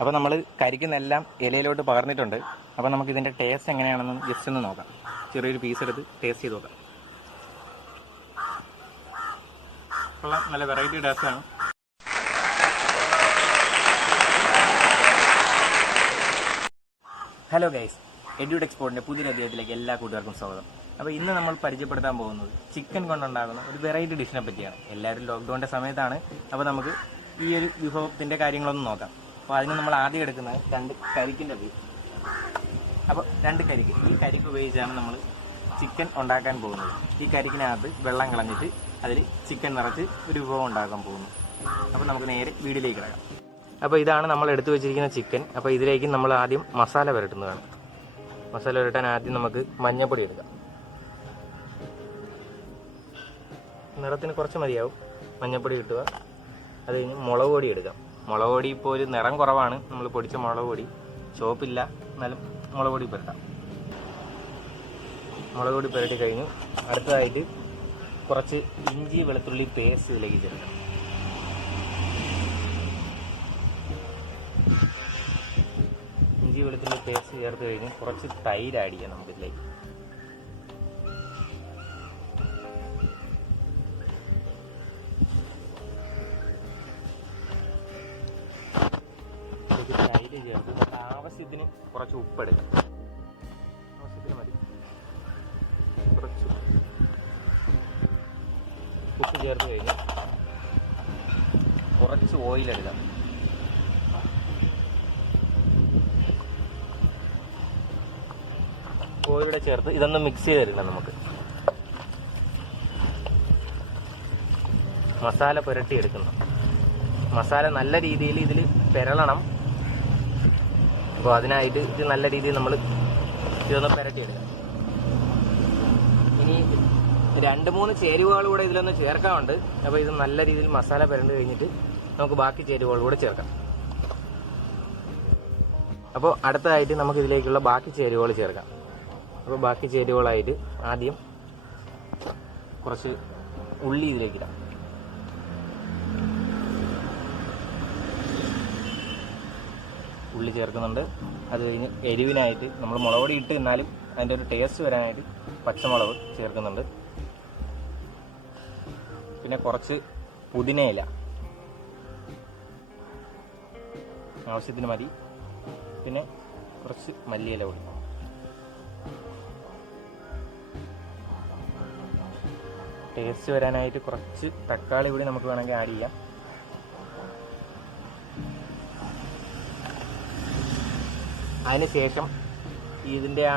അപ്പോൾ നമ്മൾ കരിക്കുന്നെല്ലാം ഇലയിലോട്ട് പകർന്നിട്ടുണ്ട്. അപ്പോൾ നമുക്ക് ഇതിൻ്റെ ടേസ്റ്റ് എങ്ങനെയാണെന്ന് ജസ്റ്റ് ഒന്ന് നോക്കാം. ചെറിയൊരു പീസ് എടുത്ത് ടേസ്റ്റ് ചെയ്ത് നോക്കാം. കൊള്ളാം, നല്ല വെറൈറ്റി ടേസ്റ്റാണ്. ഹലോ ഗൈസ്, എഡ്യൂഡ് എക്സ്പോർട്ടിൻ്റെ പുതിയൊരു അധ്യായത്തിലേക്ക് എല്ലാ കൂട്ടുകാർക്കും സ്വാഗതം. അപ്പോൾ ഇന്ന് നമ്മൾ പരിചയപ്പെടുത്താൻ പോകുന്നത് ചിക്കൻ കൊണ്ടുണ്ടാകുന്ന ഒരു വെറൈറ്റി ഡിഷിനെ പറ്റിയാണ്. എല്ലാവരും ലോക്ക്ഡൗണിൻ്റെ സമയത്താണ്. അപ്പോൾ നമുക്ക് ഈ ഒരു വിഭവത്തിൻ്റെ കാര്യങ്ങളൊന്നും നോക്കാം. അപ്പോൾ അതിന് നമ്മൾ ആദ്യം എടുക്കുന്നത് 2 കരിക്കിൻ്റെ പീസ്. അപ്പോൾ 2 കരിക്ക്, ഈ കരിക്ക് ഉപയോഗിച്ചാണ് നമ്മൾ ചിക്കൻ ഉണ്ടാക്കാൻ പോകുന്നത്. ഈ കരിക്കിനകത്ത് വെള്ളം കളഞ്ഞിട്ട് അതിൽ ചിക്കൻ നിറച്ച് ഒരു വിഭവം ഉണ്ടാക്കാൻ പോകുന്നു. അപ്പോൾ നമുക്ക് നേരെ വീഡിയോയിലേക്ക് കിടക്കാം. അപ്പോൾ ഇതാണ് നമ്മൾ എടുത്തു വെച്ചിരിക്കുന്ന ചിക്കൻ. അപ്പോൾ ഇതിലേക്ക് നമ്മൾ ആദ്യം മസാല പുരട്ടുന്നതാണ്. മസാല പുരട്ടാൻ ആദ്യം നമുക്ക് മഞ്ഞൾപ്പൊടി എടുക്കാം. നിറത്തിന് കുറച്ച് മതിയാവും. മഞ്ഞൾപ്പൊടി കിട്ടുക. അത് കഴിഞ്ഞ് മുളക് പൊടി എടുക്കാം. മുളക് പൊടി ഇപ്പോൾ ഒരു നിറം കുറവാണ്, നമ്മൾ പൊടിച്ച മുളക് പൊടി. ചോപ്പില്ല, എന്നാലും മുളക് പൊടി പുരട്ടാം. മുളക് പൊടി പുരട്ടി കഴിഞ്ഞു. അടുത്തതായിട്ട് കുറച്ച് ഇഞ്ചി വെളുത്തുള്ളി പേസ്റ്റ് ഇതിലേക്ക് ചേർക്കാം. ഇഞ്ചി വെളുത്തുള്ളി പേസ്റ്റ് ചേർത്ത് കഴിഞ്ഞ് കുറച്ച് തൈര് ആഡ് ചെയ്യാം നമുക്കിതിലേക്ക്. തൈര് ചേർത്ത് ആവശ്യത്തിന് കുറച്ച് ഉപ്പെടുക്കാം. ആവശ്യത്തിന് മതി. കുറച്ച് ഉപ്പ് ചേർത്ത് കഴിഞ്ഞ് കുറച്ച് ഓയിലെടുക്കാം. ഓയിലൂടെ ചേർത്ത് ഇതൊന്ന് മിക്സ് ചെയ്തെടുക്കണം നമുക്ക്. മസാല പുരട്ടി എടുക്കണം. മസാല നല്ല രീതിയിൽ ഇതിൽ പെരളണം. അപ്പോൾ അതിനായിട്ട് ഇത് നല്ല രീതിയിൽ നമ്മൾ ഇതൊന്ന് പുരട്ടിയെടുക്കാം. ഇനി 2-3 ചേരുവകൾ കൂടെ ഇതിലൊന്ന് ചേർക്കാറുണ്ട്. അപ്പോൾ ഇത് നല്ല രീതിയിൽ മസാല പുരണ്ട് കഴിഞ്ഞിട്ട് നമുക്ക് ബാക്കി ചേരുവകൾ കൂടെ ചേർക്കാം. അപ്പോൾ അടുത്തതായിട്ട് നമുക്ക് ഇതിലേക്കുള്ള ബാക്കി ചേരുവകൾ ചേർക്കാം. അപ്പോൾ ബാക്കി ചേരുവകളായിട്ട് ആദ്യം കുറച്ച് ഉള്ളി ഇതിലേക്കിടാം. ഉള്ളി ചേർക്കുന്നുണ്ട്. അത് കഴിഞ്ഞ് എരിവിനായിട്ട് നമ്മൾ മുളക് പൊടി ഇട്ട് എന്നാലും അതിൻ്റെ ഒരു ടേസ്റ്റ് വരാനായിട്ട് പച്ചമുളക് ചേർക്കുന്നുണ്ട്. പിന്നെ കുറച്ച് പുതിനയില ആവശ്യത്തിന് മതി. പിന്നെ കുറച്ച് മല്ലിയില കൂടി. ടേസ്റ്റ് വരാനായിട്ട് കുറച്ച് തക്കാളി കൂടി നമുക്ക് വേണമെങ്കിൽ ആഡ് ചെയ്യാം. അതിനുശേഷം ഇതിൻ്റെ ആ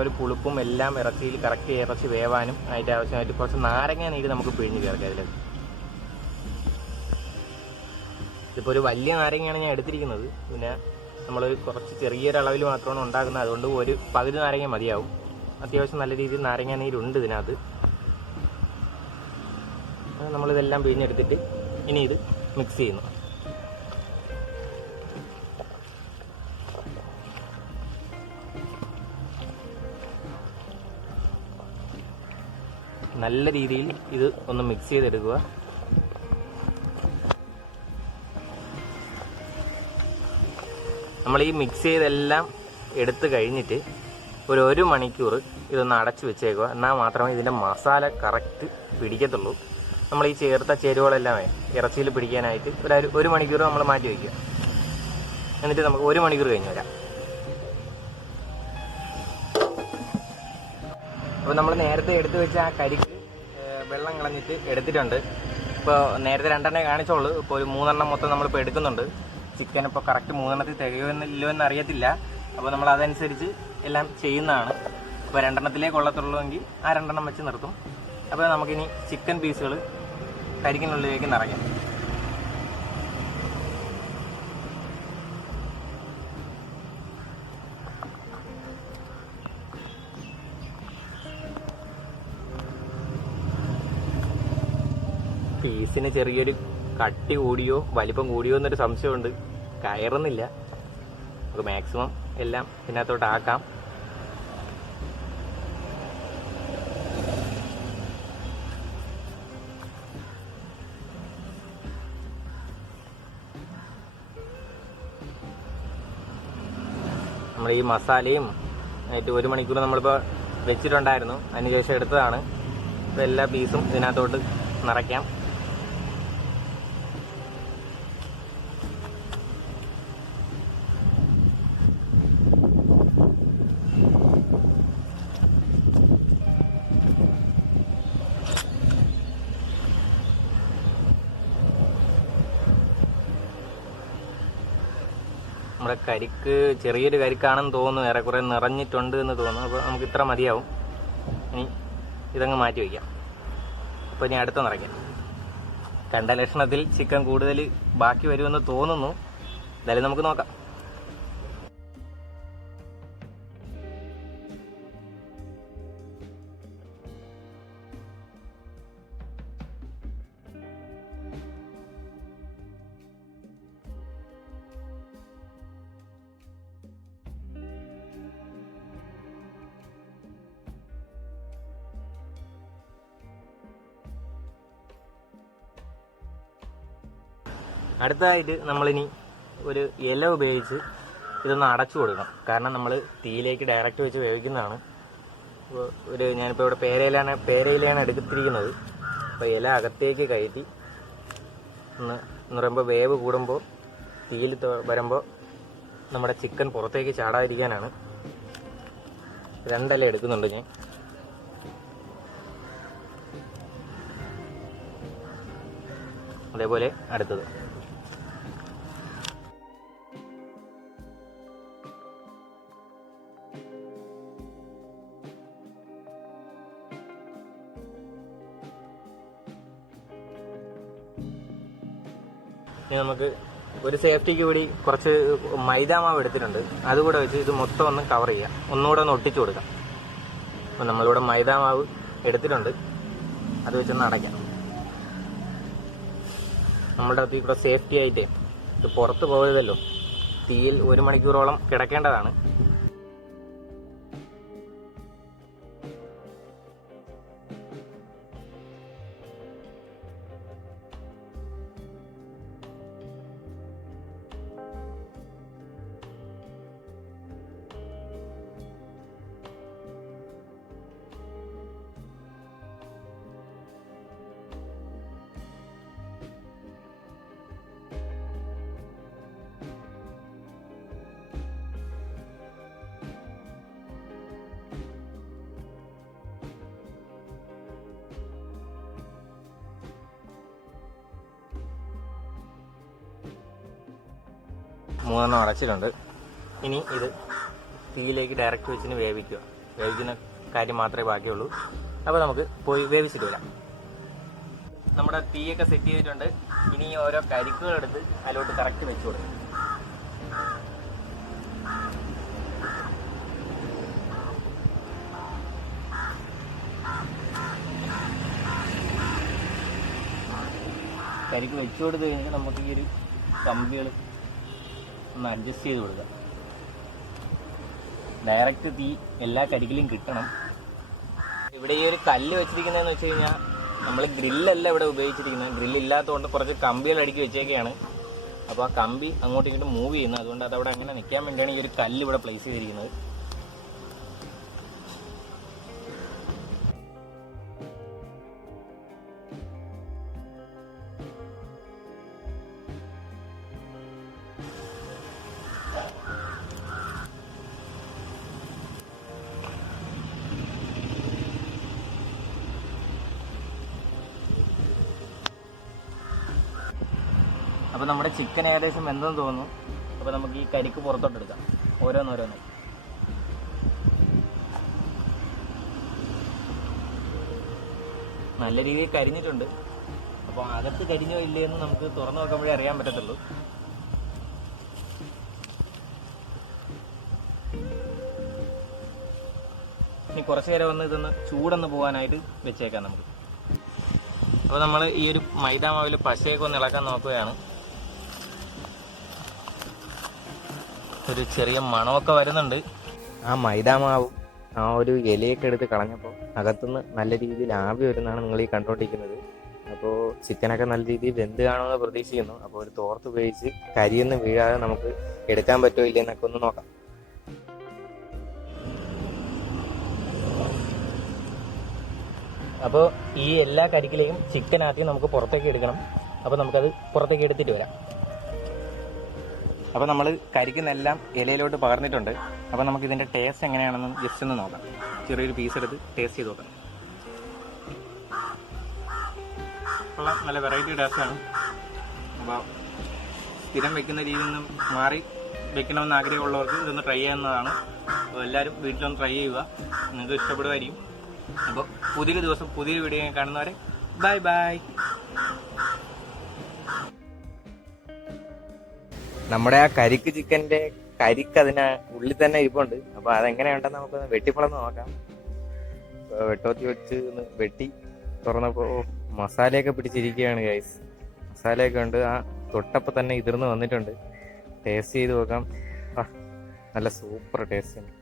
ഒരു പുളിപ്പും എല്ലാം ഇറച്ചിയിൽ കറക്റ്റ് ഇറച്ചി വേവാനും അതിൻ്റെ ആവശ്യമായിട്ട് കുറച്ച് നാരങ്ങ നീര് നമുക്ക് പിഴിഞ്ഞ് ചേർക്കാം ഇതിലേക്ക്. ഇതിപ്പോൾ ഒരു വലിയ നാരങ്ങയാണ് ഞാൻ എടുത്തിരിക്കുന്നത്. പിന്നെ നമ്മൾ കുറച്ച് ചെറിയൊരളവിൽ മാത്രമാണ് ഉണ്ടാക്കുന്നത്. അതുകൊണ്ട് ഒരു പകുതി നാരങ്ങ മതിയാവും. അത്യാവശ്യം നല്ല രീതിയിൽ നാരങ്ങ നീരുണ്ട് ഇതിനകത്ത്. നമ്മളിതെല്ലാം പിഴിഞ്ഞെടുത്തിട്ട് ഇനി ഇത് മിക്സ് ചെയ്യുന്നു. നല്ല രീതിയിൽ ഇത് ഒന്ന് മിക്സ് ചെയ്തെടുക്കുക. നമ്മൾ ഈ മിക്സ് ചെയ്തെല്ലാം എടുത്തു കഴിഞ്ഞിട്ട് ഒരു 1 മണിക്കൂർ ഇതൊന്ന് അടച്ചു വെച്ചേക്കുക. എന്നാൽ മാത്രമേ ഇതിൻ്റെ മസാല കറക്റ്റ് പിടിക്കത്തുള്ളൂ. നമ്മൾ ഈ ചേർത്ത ചേരുവകളെല്ലാമേ ഇറച്ചിയിൽ പിടിക്കാനായിട്ട് ഒരു മണിക്കൂർ നമ്മൾ മാറ്റി വയ്ക്കുക. എന്നിട്ട് നമുക്ക് 1 മണിക്കൂർ കഴിഞ്ഞ് വരാം. അപ്പോൾ നമ്മൾ നേരത്തെ എടുത്തു വെച്ച ആ കരിക്ക് വെള്ളം കളഞ്ഞിട്ട് എടുത്തിട്ടുണ്ട്. ഇപ്പോൾ നേരത്തെ 2 കാണിച്ചോളൂ. ഇപ്പോൾ ഒരു 3 മൊത്തം നമ്മളിപ്പോൾ എടുക്കുന്നുണ്ട്. ചിക്കൻ ഇപ്പോൾ കറക്റ്റ് 3 തികയുന്നില്ലോ എന്ന് അറിയത്തില്ല. അപ്പോൾ നമ്മൾ അതനുസരിച്ച് എല്ലാം ചെയ്യുന്നതാണ്. ഇപ്പോൾ 2 കൊള്ളത്തുള്ളൂവെങ്കിൽ ആ 2 വെച്ച് നിർത്തും. അപ്പോൾ നമുക്കിനി ചിക്കൻ പീസുകൾ കരിക്കിനുള്ളിലേക്ക് നിറയ്ക്കാം. പീസിന് ചെറിയൊരു കട്ടി കൂടിയോ വലിപ്പം കൂടിയോ എന്നൊരു സംശയമുണ്ട്. കയറുന്നില്ല. നമുക്ക് മാക്സിമം എല്ലാം ഇതിനകത്തോട്ട് ആക്കാം. നമ്മൾ ഈ മസാലയും ആയിട്ട് 1 മണിക്കൂർ നമ്മളിപ്പോൾ വെച്ചിട്ടുണ്ടായിരുന്നു. അതിനുശേഷം എടുത്തതാണ്. ഇപ്പോൾ എല്ലാ പീസും ഇതിനകത്തോട്ട് നിറയ്ക്കാം. നമ്മുടെ കരിക്ക് ചെറിയൊരു കരിക്കാണെന്ന് തോന്നുന്നു, ഏറെക്കുറെ നിറഞ്ഞിട്ടുണ്ട് എന്ന് തോന്നുന്നു. അപ്പോൾ നമുക്ക് ഇത്ര മതിയാവും. ഇനി ഇതങ്ങ് മാറ്റി വയ്ക്കാം. അപ്പോൾ ഇനി അടുത്ത നിറയ്ക്കാം. കണ്ട ലക്ഷണത്തിൽ ചിക്കൻ കൂടുതൽ ബാക്കി വരുമെന്ന് തോന്നുന്നു. എന്തായാലും നമുക്ക് നോക്കാം. അടുത്തതായിട്ട് നമ്മളിനി ഒരു ഇല ഉപയോഗിച്ച് ഇതൊന്ന് അടച്ചു കൊടുക്കണം. കാരണം നമ്മൾ തീയിലേക്ക് ഡയറക്റ്റ് വെച്ച് വേവിക്കുന്നതാണ്. അപ്പോൾ ഞാനിപ്പോൾ ഇവിടെ പേരയിലാണ് എടുത്തിരിക്കുന്നത്. അപ്പോൾ ഇല അകത്തേക്ക് കയറ്റി എന്ന് പറയുമ്പോൾ വേവ് കൂടുമ്പോൾ തീയിൽ വരുമ്പോൾ നമ്മുടെ ചിക്കൻ പുറത്തേക്ക് ചാടാതിരിക്കാനാണ് 2 ഇല എടുക്കുന്നുണ്ട് ഞാൻ. അതേപോലെ അടുത്തത്. ഇനി നമുക്ക് ഒരു സേഫ്റ്റിക്ക് കൂടി കുറച്ച് മൈദാ മാവ് എടുത്തിട്ടുണ്ട്. അതുകൂടെ വെച്ച് ഇത് മൊത്തം ഒന്ന് കവർ ചെയ്യാം. ഒന്നുകൂടെ ഒന്ന് ഒട്ടിച്ചു കൊടുക്കാം. അപ്പോൾ നമ്മളിവിടെ മൈദാ മാവ് എടുത്തിട്ടുണ്ട്. അത് വെച്ചൊന്ന് അടയ്ക്കാം. നമ്മുടെ അകത്ത് ഇവിടെ സേഫ്റ്റി ആയിട്ട് ഇത് പുറത്ത് പോകരുതല്ലോ. തീയിൽ 1 മണിക്കൂറോളം കിടക്കേണ്ടതാണ്. മൂന്നെണ്ണം അടച്ചിട്ടുണ്ട്. ഇനി ഇത് തീയിലേക്ക് ഡയറക്റ്റ് വെച്ചിന് വേവിക്കുന്ന കാര്യം മാത്രമേ ബാക്കിയുള്ളൂ. അപ്പോൾ നമുക്ക് പോയി വേവിച്ചിട്ട് വരാം. നമ്മുടെ തീയൊക്കെ സെറ്റ് ചെയ്തിട്ടുണ്ട്. ഇനി ഓരോ കരിക്കുകളെടുത്ത് അതിലോട്ട് കറക്റ്റ് വെച്ച് കൊടുക്കും. കരിക്ക് വെച്ച് കൊടുത്ത് കഴിഞ്ഞാൽ നമുക്ക് ഈ ഒരു കമ്പികൾ ഒന്ന് അഡ്ജസ്റ്റ് ചെയ്ത് കൊടുക്കാം. ഡയറക്റ്റ് തീ എല്ലാ കരിക്കിലും കിട്ടണം. ഇവിടെ ഈ ഒരു കല്ല് വെച്ചിരിക്കുന്നതെന്ന് വെച്ച് കഴിഞ്ഞാൽ നമ്മൾ ഗ്രില്ലല്ല ഇവിടെ ഉപയോഗിച്ചിരിക്കുന്നത്. ഗ്രില്ലില്ലാത്തതുകൊണ്ട് കുറച്ച് കമ്പികൾ അടുക്കി വെച്ചേക്കെയാണ്. അപ്പോൾ ആ കമ്പി അങ്ങോട്ടും ഇങ്ങോട്ടും മൂവ് ചെയ്യുന്നത്. അതുകൊണ്ട് അതവിടെ അങ്ങനെ നിൽക്കാൻ വേണ്ടിയാണ് ഈ ഒരു കല്ല് ഇവിടെ പ്ലേസ് ചെയ്തിരിക്കുന്നത്. അപ്പോൾ നമ്മുടെ ചിക്കൻ ഏകദേശം എന്തെന്ന് തോന്നുന്നു. അപ്പോൾ നമുക്ക് ഈ കരിക്ക് പുറത്തോട്ട് എടുക്കാം. ഓരോന്നോരോന്ന് നല്ല രീതിയിൽ കരിഞ്ഞിട്ടുണ്ട്. അപ്പോൾ അകത്ത് കരിഞ്ഞോ ഇല്ലയെന്ന് നമുക്ക് തുറന്നു നോക്കുമ്പോഴേ അറിയാൻ പറ്റത്തുള്ളൂ. ഇനി കുറച്ച് നേരം ഒന്ന് ഇതൊന്ന് ചൂടൊന്ന് പോകാനായിട്ട് വെച്ചേക്കാം നമുക്ക്. അപ്പോൾ നമ്മൾ ഈ ഒരു മൈദാ മാവിൽ പശയൊക്കെ ഒന്ന് ഇളക്കാൻ നോക്കുകയാണ്. ഒരു ചെറിയ മണമൊക്കെ വരുന്നുണ്ട്. ആ മൈദാ മാവും ആ ഒരു ഇലയൊക്കെ എടുത്ത് കളഞ്ഞപ്പോൾ അകത്തുനിന്ന് നല്ല രീതിയിൽ ആവി വരുന്നതാണ് നിങ്ങൾ ഈ കണ്ടുകൊണ്ടിരിക്കുന്നത്. അപ്പോൾ ചിക്കനൊക്കെ നല്ല രീതിയിൽ വെന്ത് കാണുമെന്ന് പ്രതീക്ഷിക്കുന്നു. അപ്പോൾ ഒരു തോർത്ത് ഉപയോഗിച്ച് കരിയൊന്നും വീഴാതെ നമുക്ക് എടുക്കാൻ പറ്റുമോ ഇല്ലെന്നൊക്കെ ഒന്ന് നോക്കാം. അപ്പോൾ ഈ എല്ലാ കരിക്കിലെയും ചിക്കൻ ആദ്യം നമുക്ക് പുറത്തേക്ക് എടുക്കണം. അപ്പോൾ നമുക്കത് പുറത്തേക്ക് എടുത്തിട്ട് വരാം. അപ്പോൾ നമ്മൾ കരിക്കുന്നെല്ലാം ഇലയിലോട്ട് പകർന്നിട്ടുണ്ട്. അപ്പോൾ നമുക്ക് ഇതിൻ്റെ ടേസ്റ്റ് എങ്ങനെയാണെന്ന് ജസ്റ്റ് ഒന്ന് നോക്കാം. ചെറിയൊരു പീസ് എടുത്ത് ടേസ്റ്റ് ചെയ്ത് നോക്കാം. നല്ല വെറൈറ്റി ടേസ്റ്റാണ്. അപ്പോൾ സ്ഥിരം വെക്കുന്ന രീതിയിൽ നിന്നും മാറി വെക്കണമെന്ന് ആഗ്രഹമുള്ളവർക്ക് ഇതൊന്ന് ട്രൈ ചെയ്യുന്നതാണ്. അപ്പോൾ എല്ലാവരും വീട്ടിലൊന്ന് ട്രൈ ചെയ്യുക, നിങ്ങൾക്ക് ഇഷ്ടപ്പെടുമായിരിക്കും. അപ്പോൾ പുതിയൊരു ദിവസം പുതിയൊരു വീഡിയോ കാണുന്നവരെ ബൈ ബൈ. നമ്മുടെ ആ കരിക്ക് ചിക്കൻ്റെ കരിക്ക് അതിന് ഉള്ളിൽ തന്നെ ഇരിപ്പുണ്ട്. അപ്പോൾ അതെങ്ങനെയുണ്ടെന്ന് നമുക്കൊന്ന് വെട്ടിപ്പളന്ന് നോക്കാം. വെട്ടോത്തി വെച്ച് ഒന്ന് വെട്ടി തുറന്നപ്പോൾ മസാലയൊക്കെ പിടിച്ചിരിക്കുകയാണ് ഗൈസ്. മസാലയൊക്കെ ഉണ്ട്. ആ തൊട്ടപ്പോൾ തന്നെ ഇതിർന്ന് വന്നിട്ടുണ്ട്. ടേസ്റ്റ് ചെയ്ത് നോക്കാം. നല്ല സൂപ്പർ ടേസ്റ്റ് ഉണ്ട്.